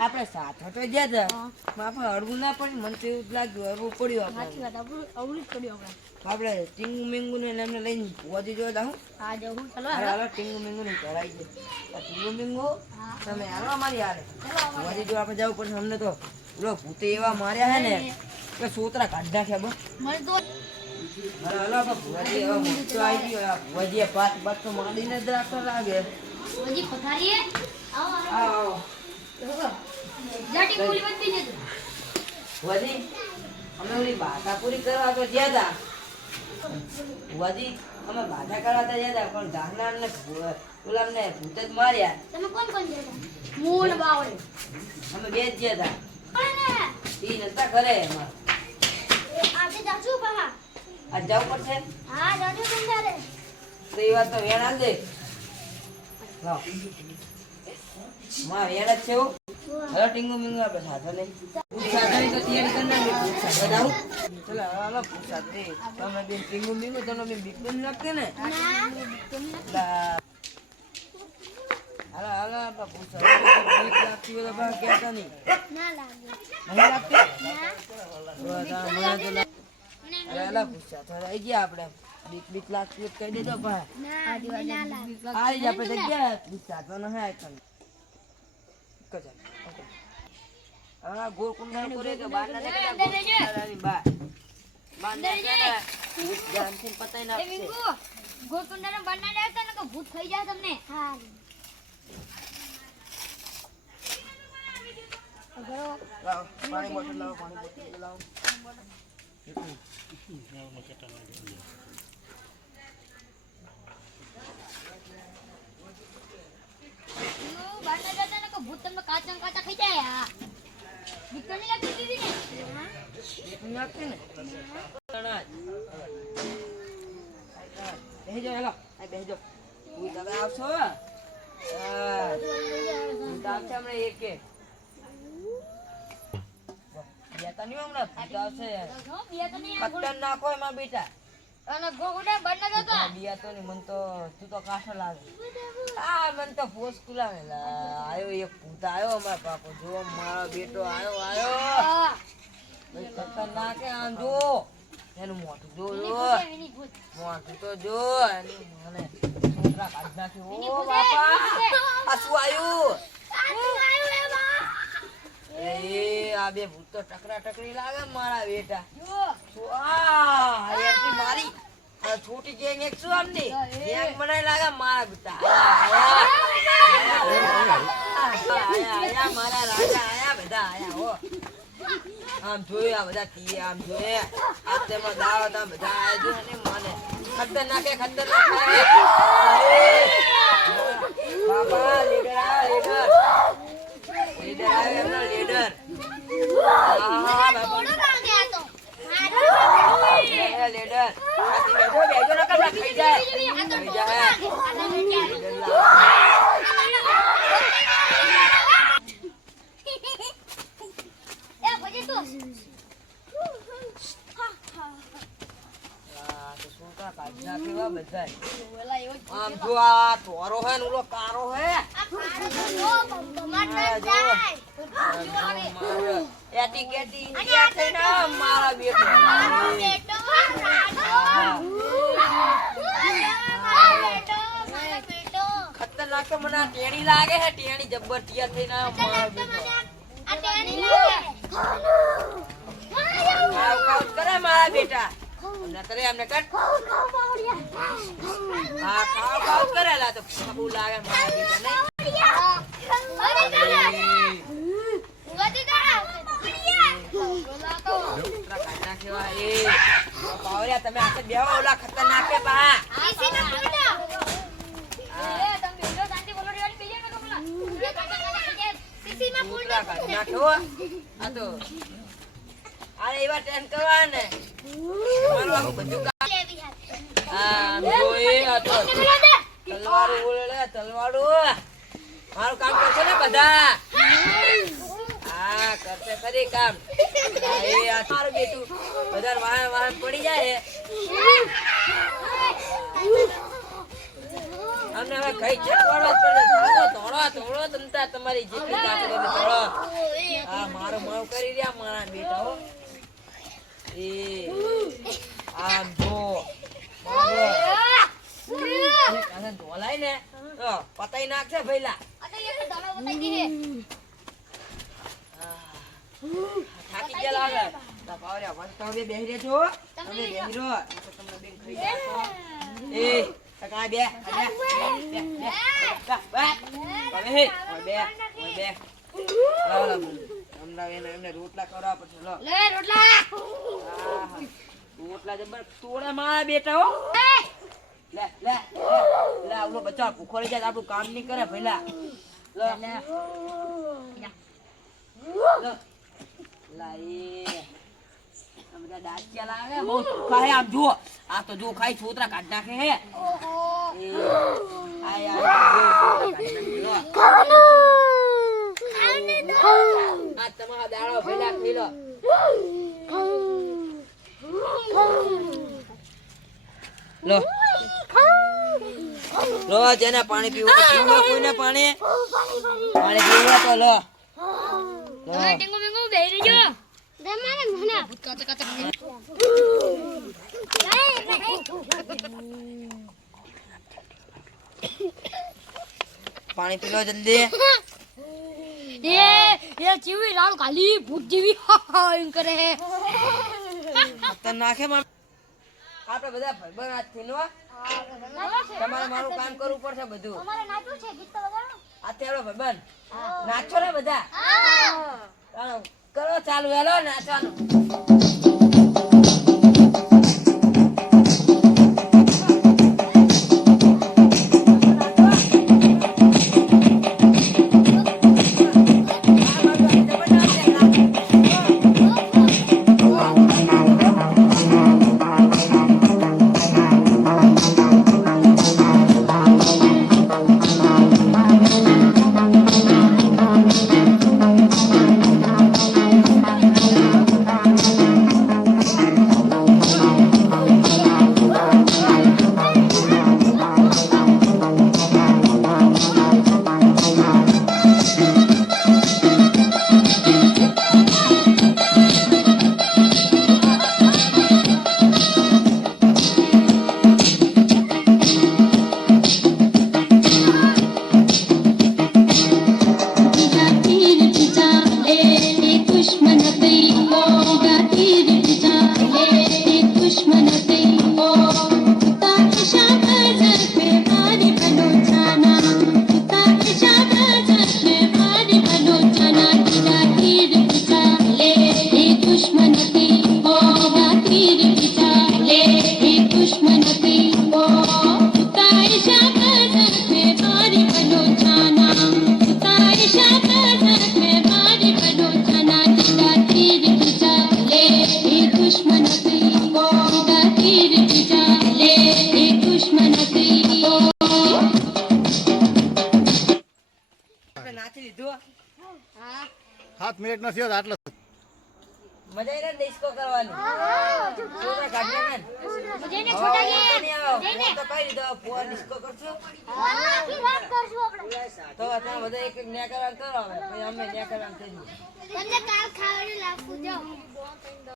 આપણે સાથે તો ગયા હતા આપણે હળવું ના પડી મને તો એવું જ લાગ્યું હળવું પડ્યું સાચી વાત અવળી જ પડ્યું આપણે ટીંગુ મીંગુ ને એમને લઈને વધી જોવા જાઉં હા જવું ચલો હાલો ટીંગુ મીંગુ ને ચડાઈ દે ટીંગુ મીંગુ તમે હાલો અમારી હારે વધી જો આપણે જવું પડશે અમને તો પેલો ભૂતે એવા માર્યા હે ને કે સોતરા કાઢ નાખ્યા બસ મને તો હાલો ભુવાજી એવા મોટો આવી ગયો ભુવાજી પાત તો માંડીને જ રાખવા લાગે હજી પથારીએ આવો જાટી પૂરી બધી જતો ભુવાજી અમે ઓલી બાધા પૂરી કરવા તો ગયા હતા ભુવાજી અમે બાધા કરવા તો ગયા હતા પણ ગાના ને ઓલા અમને ભૂત જ માર્યા તમે કોણ જતા મૂળ બાવળે અમે બે જ ગયા પણ હતા ઈ નતા કરે અમાર આજે જાજુ બહા આ જવું પડશે હા જાજુ સમજારે તો એ વાત તો વેણ આલ દે લાવ માં વેણ જ છે એવું હવે ટીંગુ મીંગુ આપણે સાથે નહીં સાધન તો તૈયાર કરી નાખી સાધન આવું ચલો હાલો સાથે તમે બેન ટીંગુ મીંગુ તમે બેન બીક બંધ નાખે ને હાલો હાલો આપણે પૂછા બીક લાગતી હોય તો બહાર કહેતા નહીં ના લાગે નહીં લાગતી ના હાલો પૂછા તો આવી ગયા આપણે બીક લાગતી હોય કહી દેજો ભાઈ ના લાગે આવી જ આપણે જગ્યા પૂછા તો ન હે કજા હા ગોળકુંડા કરે કે બાર ના દેખા ગોળકુંડાની બાર ના દેખા જાનથી પતાઈ એ નાખશે વિંગુ ગોકુંડાને બના દેતા ને કે ભૂત થઈ જાય તમને હા લાવો પાણી બોટલ લાવો બના દેતા ને કે ભૂત તમને કાચા કાચા ખાઈ જાય હા વિકરની લાગતી દીદી ને નાખે ને બેહજો હેલો આ બેહજો તું તમે આવશો હા તામ છે હમણાં એક કે બેટા નહીં હમણાં ભૂત આવશે પત્તર નાખો એમાં બેટા અને ગોગુડા બના દેતા બિયા તો નહીં મન તો તું તો કાશો લાગે મન તો પોસ કુલાવે આયો એક ભૂત આયો અમારા બાપો જો મારો બેટો આયો હા પત્તર નાખે આમ જો એનું મોઢું જો વિની ભૂત મોઢું તો જો એની મને છોકરા કાઢ નાખ્યો ઓ બાપા આ શું આયું એ આ બે ભૂત તો ટકરા ટકરી લાગે મારા બેટા આ મારી છોટી ગેંગ એક શું આમની ગેંગ બનાવી લાગે મારા બેટા આયા મારા રાજા આયા બધા આયા હો આમ જોયું આ બધા તી આમ જોયે આ તેમાં દાવ હતા બધા આયા જો ને મને ખતરનાક બાબા લીડર આવે એમનો લીડર હા બાબા લીડર બેજો ના કર ખાઈ જાય આમ જો આ તોરો હે ને ઓલો કારો હે એટી કેટી ઇન્ડિયા થઈને મારા બેટો ખતરનાક તો મને ટેણી લાગે હે ટેણી જબ્બર ટિયા થઈને મારા બેટો કાઉ કરે મારા બેટા નતરે અમને કટ હા કાઉ કરેલા તો બહુ લાગે મારા બેટા નહીં તમે આખે બેહો ઓલા ખતરનાક કે બા અરે એવા ટેન કરવા ને તલવારું મારું કામ કરશે ને બધા હા કરશે ખરી કામ મારું બેટું બધા વાહન પડી જાય અમને હવે કઈ ચેક કરવા પડે થોડો તમતા તમારી જેટલી તાકાત હોય થોડો દાણો કરી રહ્યા મારા બેટા હો એ આમ જો અને ઢોલાય ને તો પતાઈ નાખશે ભઈલા થાકી ગયા લાગે તો પાવર્યા વન તો હવે બેહી રહેજો તમે બેહી રહો તો તમને બેન ખાઈ જાશો એ ટકા બે એમને રોટલા કરવા પડશે લો રોટલા જબર તોડે મારા બેટા હો લે લે લે આવલો બચ્ચા ભૂખો રહી જાય આપણું કામ નહીં કરે ભઈલા લો લો લાઈ આ બધા દાંતિયા લાગે બહુ સુખા હે આમ જુઓ આ તો જો ખાઈ છોતરા કાઢ નાખે હે આય આ તમારા દાડો ભઈલા ખાઈ લો લો જેને પાણી પીવું પીવું કોઈને પાણી પીવું તો લો ટેંગો મેંગો બેહી રહેજો દે મારે મને કાચા કાચા પાણી પી લો જલ્દી એ ચીવી લાલ કાલી ભૂત જેવી એમ કરે ખતરનાક હે આપણે બધા ભાઈબંધ હાથ થી લો તમારે મારું કામ કરવું પડશે બધું અમારે નાચવું છે ગીત તો વગાડો આ તેડો ભાઈબંધ નાચો ને બધા ચાલો કરો ચાલુ હેલો નાચવાનું નાચી લીધું 7 મિનિટ નથી હોત આટલો મજા એને ડિસ્કો કરવાની છોકરા કાઢને ને જેને છોટા ગયા જેને તો કઈ દીધો ફોન ડિસ્કો કરছো આખી રાત કરશું આપણે તો તમે બધા એક એક ન્યા કરવાનું કરો હવે પછી અમે ન્યા કરવાનું થઈ તમને કાલ ખાવાનું લાવવું જાવ